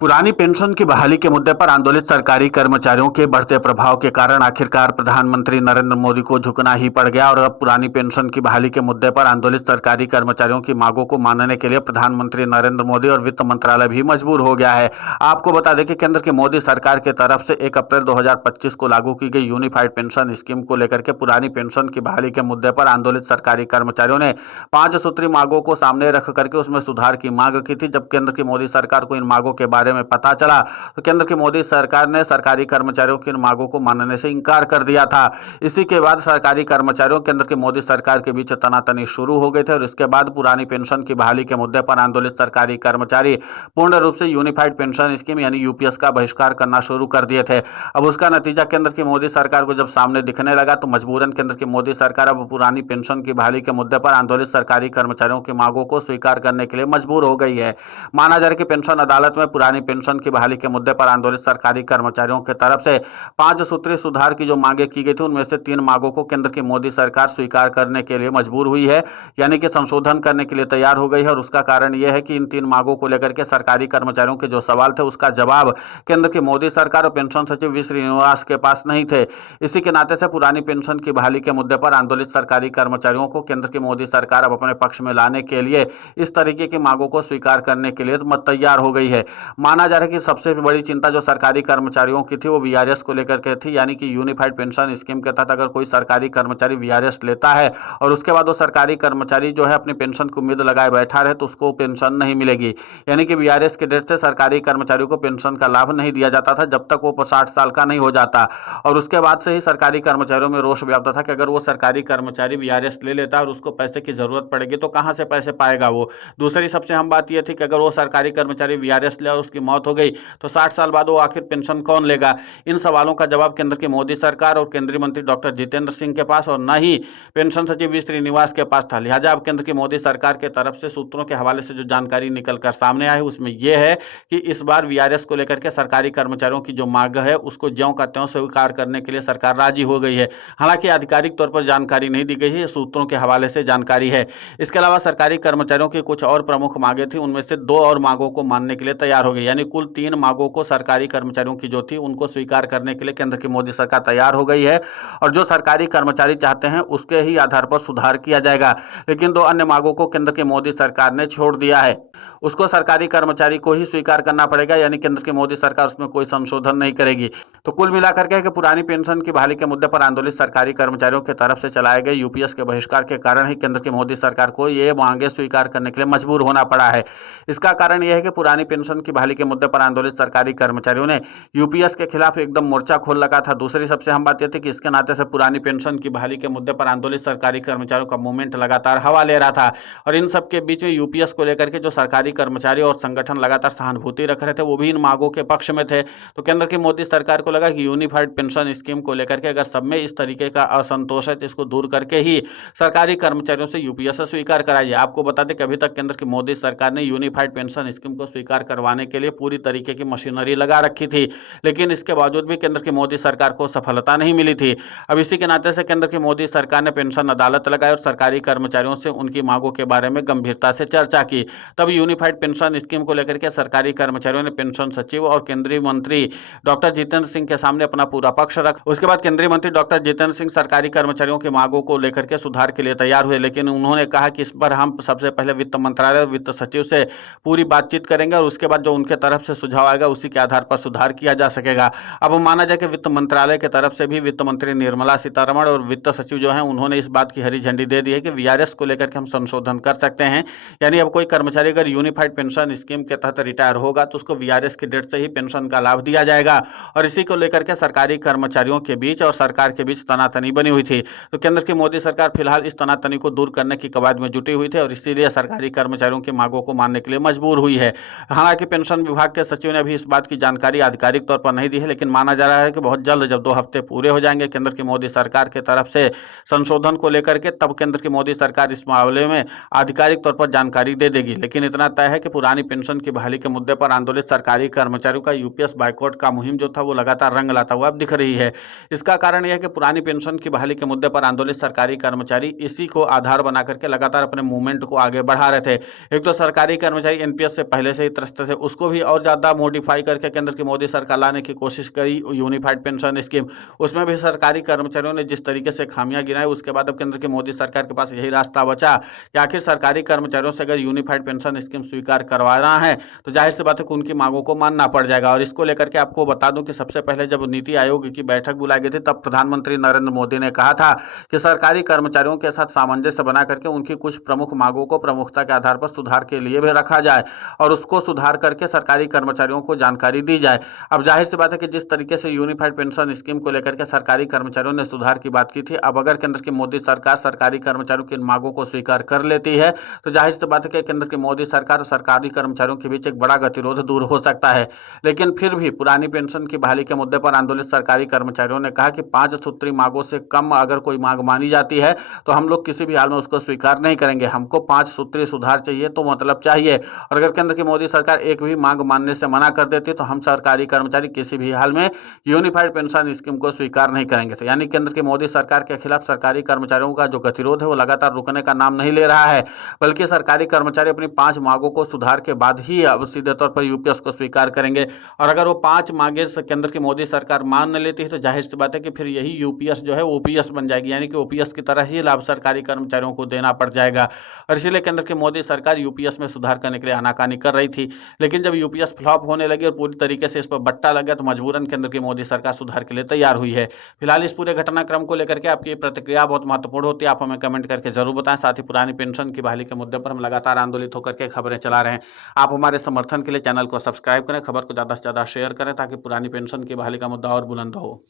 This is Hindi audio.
पुरानी पेंशन की बहाली के मुद्दे पर आंदोलित सरकारी कर्मचारियों के बढ़ते प्रभाव के कारण आखिरकार प्रधानमंत्री नरेंद्र मोदी को झुकना ही पड़ गया और अब पुरानी पेंशन की बहाली के मुद्दे पर आंदोलित सरकारी कर्मचारियों की मांगों को मानने के लिए प्रधानमंत्री नरेंद्र मोदी और वित्त मंत्रालय भी मजबूर हो गया है। आपको बता दें कि केंद्र की मोदी सरकार की तरफ से 1 अप्रैल 2025 को लागू की गई यूनिफाइड पेंशन स्कीम को लेकर के पुरानी पेंशन की बहाली के मुद्दे पर आंदोलित सरकारी कर्मचारियों ने 5 सूत्री मांगों को सामने रख करके उसमें सुधार की मांग की थी। जब केंद्र की मोदी सरकार को इन मांगों के बारे में पता चला तो केंद्र की मोदी सरकार ने सरकारी कर्मचारियों की इन मांगों को मानने से इनकार कर दिया था। इसी के बाद सरकारी कर्मचारियों केंद्र की मोदी सरकार के बीच तनातनी शुरू हो गए थे और इसके बाद पुरानी पेंशन की बहाली के मुद्दे पर आंदोलित सरकारी कर्मचारी पूर्ण रूप से यूनिफाइड पेंशन स्कीम यानी यूपीएस का बहिष्कार करना शुरू कर दिए थे। अब उसका नतीजा केंद्र की मोदी सरकार को जब सामने दिखने लगा तो मजबूरन केंद्र की मोदी सरकार अब पुरानी पेंशन की बहाली के मुद्दे पर आंदोलित सरकारी कर्मचारियों की मांगों को स्वीकार करने के लिए मजबूर हो गई है। माना जा रहा है कि पेंशन अदालत में पुरानी पेंशन की बहाली के मुद्दे पर आंदोलित सरकारी कर्मचारियों की तरफ से 5 सूत्री सुधार की जो मांगे की गई थी उनमें से 3 मांगों को केंद्र की मोदी सरकार स्वीकार करने के लिए मजबूर हुई है, यानी कि संशोधन करने के लिए तैयार हो गई है। और उसका कारण यह है कि इन 3 मांगों को लेकर के सरकारी कर्मचारियों के जो सवाल थे उसका जवाब केंद्र की मोदी सरकार और पेंशन सचिव वी श्रीनिवास के पास नहीं थे। इसी के नाते से पुरानी पेंशन की बहाली के मुद्दे पर आंदोलित सरकारी कर्मचारियों को केंद्र की मोदी सरकार अब अपने पक्ष में लाने के लिए इस तरीके की मांगों को स्वीकार करने के लिए तैयार हो गई है। माना जा रहा है कि सबसे बड़ी चिंता जो सरकारी कर्मचारियों की थी वो वीआरएस को लेकर के थी, यानी कि यूनिफाइड पेंशन स्कीम के तहत अगर कोई सरकारी कर्मचारी वीआरएस लेता है और उसके बाद वो सरकारी कर्मचारी जो है अपनी पेंशन की उम्मीद लगाए बैठा रहे तो उसको पेंशन नहीं मिलेगी। यानी कि वीआरएस के डेट से सरकारी कर्मचारियों को पेंशन का लाभ नहीं दिया जाता था जब तक वो 60 साल का नहीं हो जाता। और उसके बाद से ही सरकारी कर्मचारियों में रोष व्याप्त था कि अगर वो सरकारी कर्मचारी वीआरएस ले लेता है और उसको पैसे की जरूरत पड़ेगी तो कहां से पैसे पाएगा वो। दूसरी सबसे अहम बात यह थी कि अगर वो सरकारी कर्मचारी वीआरएस ले और उसकी मौत हो गई तो 60 साल बाद वो आखिर पेंशन कौन लेगा। इन सवालों का जवाब केंद्र की मोदी सरकार और केंद्रीय मंत्री डॉक्टर जितेंद्र सिंह के पास और न ही पेंशन सचिव वी श्रीनिवास के पास था। लिहाजा अब केंद्र की मोदी सरकार के तरफ से सूत्रों के हवाले से जो जानकारी निकलकर सामने आई उसमें यह है कि इस बार वीआरएस को लेकर के सरकारी कर्मचारियों की जो मांग है उसको ज्यों का त्यों स्वीकार करने के लिए सरकार राजी हो गई है। हालांकि आधिकारिक तौर पर जानकारी नहीं दी गई है, सूत्रों के हवाले से जानकारी है। इसके अलावा सरकारी कर्मचारियों की कुछ और प्रमुख मांगे थी, उनमें से 2 और मांगों को मानने के लिए तैयार हो गई, यानी कुल 3 मांगों को सरकारी कर्मचारियों की जो थी उनको स्वीकार करने के लिए केंद्र की मोदी सरकार तैयार हो गई है और जो सरकारी कर्मचारी चाहते हैं उसके ही आधार पर सुधार किया जाएगा। लेकिन 2 अन्य मांगों को केंद्र की मोदी सरकार ने छोड़ दिया है, उसको सरकारी कर्मचारी को ही स्वीकार करना पड़ेगा, यानी केंद्र की मोदी सरकार उसमें कोई संशोधन नहीं करेगी। तो कुल मिलाकर के पुरानी पेंशन की बहाली के मुद्दे पर आंदोलित सरकारी कर्मचारियों की तरफ से चलाए गए यूपीएस के बहिष्कार के कारण ही केंद्र की मोदी सरकार को ये मांगे स्वीकार करने के लिए मजबूर होना पड़ा है। इसका कारण यह है कि पुरानी पेंशन की बहाली के मुद्दे पर आंदोलित सरकारी कर्मचारियों ने यूपीएस के खिलाफ एकदम मोर्चा खोल रखा था। दूसरी सबसे अहम बात यह थी कि इसके नाते से पुरानी पेंशन की बहाली के मुद्दे पर आंदोलित सरकारी कर्मचारियों का मूवमेंट लगातार हवा ले रहा था और इन सब के बीच में यूपीएस को लेकर के जो सरकारी कर्मचारी और संगठन लगातार सहानुभूति रख रहे थे वो भी इन मांगों के पक्ष में थे। तो केंद्र की मोदी सरकार को लगा कि यूनिफाइड पेंशन स्कीम को लेकर के अगर सब में इस तरीके का असंतोष है तो इसको दूर करके ही सरकारी कर्मचारियों से यूपीएस स्वीकार कराइए। आपको बता दें कि अभी तक केंद्र की मोदी सरकार ने यूनिफाइड पेंशन स्कीम को स्वीकार करवाने के लिए पूरी तरीके की मशीनरी लगा रखी थी, लेकिन इसके बावजूद भी केंद्र की मोदी सरकार को सफलता नहीं मिली थी। अब इसी के नाते से केंद्र की मोदी सरकार ने पेंशन अदालत लगाई और सरकारी कर्मचारियों से उनकी मांगों के बारे में गंभीरता से चर्चा की। तब यूनिफाइड पेंशन स्कीम को लेकर के सरकारी कर्मचारियों ने पेंशन सचिव और केंद्रीय मंत्री डॉक्टर जितेंद्र सिंह के सामने अपना पूरा पक्ष रखा। उसके बाद केंद्रीय मंत्री डॉक्टर जितेंद्र सिंह सरकारी कर्मचारियों की मांगों को लेकर के सुधार के लिए तैयार हुए, लेकिन उन्होंने कहा कि इस पर हम सबसे पहले वित्त मंत्रालय और वित्त सचिव से पूरी बातचीत करेंगे और उसके बाद जो उनके तरफ से सुझाव आएगा उसी के आधार पर सुधार किया जा सकेगा। अब माना जाए कि वित्त मंत्रालय की तरफ से भी वित्त मंत्री निर्मला सीतारमण और वित्त सचिव जो हैं उन्होंने इस बात की हरी झंडी दे दी है कि वीआरएस को लेकर के हम संशोधन कर सकते हैं, यानी अब कोई कर्मचारी अगर यूनिफाइड पेंशन स्कीम के तहत रिटायर होगा तो उसको वीआरएस की डेट से ही पेंशन का लाभ दिया जाएगा। और इसी को लेकर के सरकारी कर्मचारियों के बीच और सरकार के बीच तनातनी बनी हुई थी। तो केंद्र की मोदी सरकार फिलहाल इस तनातनी को दूर करने की कवायद में जुटी हुई थी और इसीलिए सरकारी कर्मचारियों की मांगों को मानने के लिए मजबूर हुई है। हालांकि पेंशन विभाग के सचिव ने अभी इस बात की जानकारी आधिकारिक तौर पर नहीं दी है, लेकिन माना जा रहा है कि बहुत जल्द जब 2 हफ्ते पूरे हो जाएंगे केंद्र की मोदी सरकार की तरफ से संशोधन को लेकर के, तब केंद्र की मोदी सरकार इस मामले में आधिकारिक तौर पर जानकारी दे देगी। लेकिन इतना तय है कि पुरानी पेंशन की बहाली के मुद्दे पर आंदोलित सरकारी कर्मचारियों का यूपीएस बाइकआउट का मुहिम जो था वो लगातार रंग लाता हुआ अब दिख रही है। इसका कारण यह है कि पुरानी पेंशन की बहाली के मुद्दे पर आंदोलित सरकारी कर्मचारी इसी को आधार बना करके लगातार अपने मूवमेंट को आगे बढ़ा रहे थे। एक तो सरकारी कर्मचारी एनपीएस से पहले से ही त्रस्त थे, उसको उसको भी और ज़्यादा मॉडिफाई करके केंद्र की मोदी सरकार लाने की कोशिश करी। यूनिफाइड पेंशन स्कीम, उसमें भी सरकारी कर्मचारियों ने जिस तरीके से खामियां गिनाई, उसके बाद अब केंद्र की मोदी सरकार के पास यही रास्ता बचा कि आखिर सरकारी कर्मचारियों से अगर यूनिफाइड पेंशन स्कीम स्वीकार करवाना है तो जाहिर सी बात है कि उनकी मांगों को मानना पड़ जाएगा। और इसको लेकर के आपको बता दूं कि सबसे पहले जब नीति आयोग की बैठक बुलाई गई थी, तब प्रधानमंत्री नरेंद्र मोदी ने कहा था कि सरकारी कर्मचारियों के साथ सामंजस्य बना करके उनकी कुछ प्रमुख मांगों को प्रमुखता के आधार पर सुधार के लिए भी रखा जाए और उसको सुधार करके सरकारी कर्मचारियों को जानकारी दी जाए। अब जाहिर सी बात है कि जिस तरीके से यूनिफाइड पेंशन स्कीम को लेकर के सरकारी कर्मचारियों ने सुधार की बात की थी, अब अगर केंद्र की मोदी सरकार सरकारी कर्मचारियों की इन मांगों को स्वीकार कर लेती है तो जाहिर सी बात है कि केंद्र की मोदी सरकार और सरकारी कर्मचारियों के बीच एक बड़ा गतिरोध दूर हो सकता है। लेकिन फिर भी पुरानी पेंशन की बहाली के मुद्दे पर आंदोलित सरकारी कर्मचारियों ने कहा कि 5 सूत्री मांगों से कम अगर कोई मांग मानी जाती है तो हम लोग किसी भी हाल में उसको स्वीकार नहीं करेंगे। हमको 5 सूत्री सुधार चाहिए तो मतलब चाहिए, और अगर केंद्र की मोदी सरकार एक भी मांग मानने से मना कर देती तो हम सरकारी कर्मचारी किसी भी हाल में यूनिफाइड पेंशन स्कीम को स्वीकार नहीं करेंगे। तो यानी केंद्र की मोदी सरकार के खिलाफ सरकारी कर्मचारियों का जो गतिरोध है वो लगातार रुकने का नाम नहीं ले रहा है, बल्कि सरकारी कर्मचारी अपनी 5 मांगों को सुधार के बाद ही अब सीधे तौर पर यूपीएस को स्वीकार करेंगे। और अगर वो 5 मांगे केंद्र की मोदी सरकार मान लेती है तो जाहिर सी बात है कि फिर यही यूपीएस जो है ओपीएस बन जाएगी, यानी कि ओपीएस की तरह ही लाभ सरकारी कर्मचारियों को देना पड़ जाएगा। और इसीलिए केंद्र की मोदी सरकार यूपीएस में सुधार करने के लिए आनाकानी कर रही थी, लेकिन जब यूपीएस फ्लॉप होने लगी और पूरी तरीके से इस पर बट्टा लग गया तो मजबूरन केंद्र की मोदी सरकार सुधार के लिए तैयार हुई है। फिलहाल इस पूरे घटनाक्रम को लेकर के आपकी प्रतिक्रिया बहुत महत्वपूर्ण होती है, आप हमें कमेंट करके जरूर बताएं। साथ ही पुरानी पेंशन की बहाली के मुद्दे पर हम लगातार आंदोलित होकर के खबरें चला रहे हैं। आप हमारे समर्थन के लिए चैनल को सब्सक्राइब करें, खबर को ज़्यादा से ज़्यादा शेयर करें ताकि पुरानी पेंशन की बहाली का मुद्दा और बुलंद हो।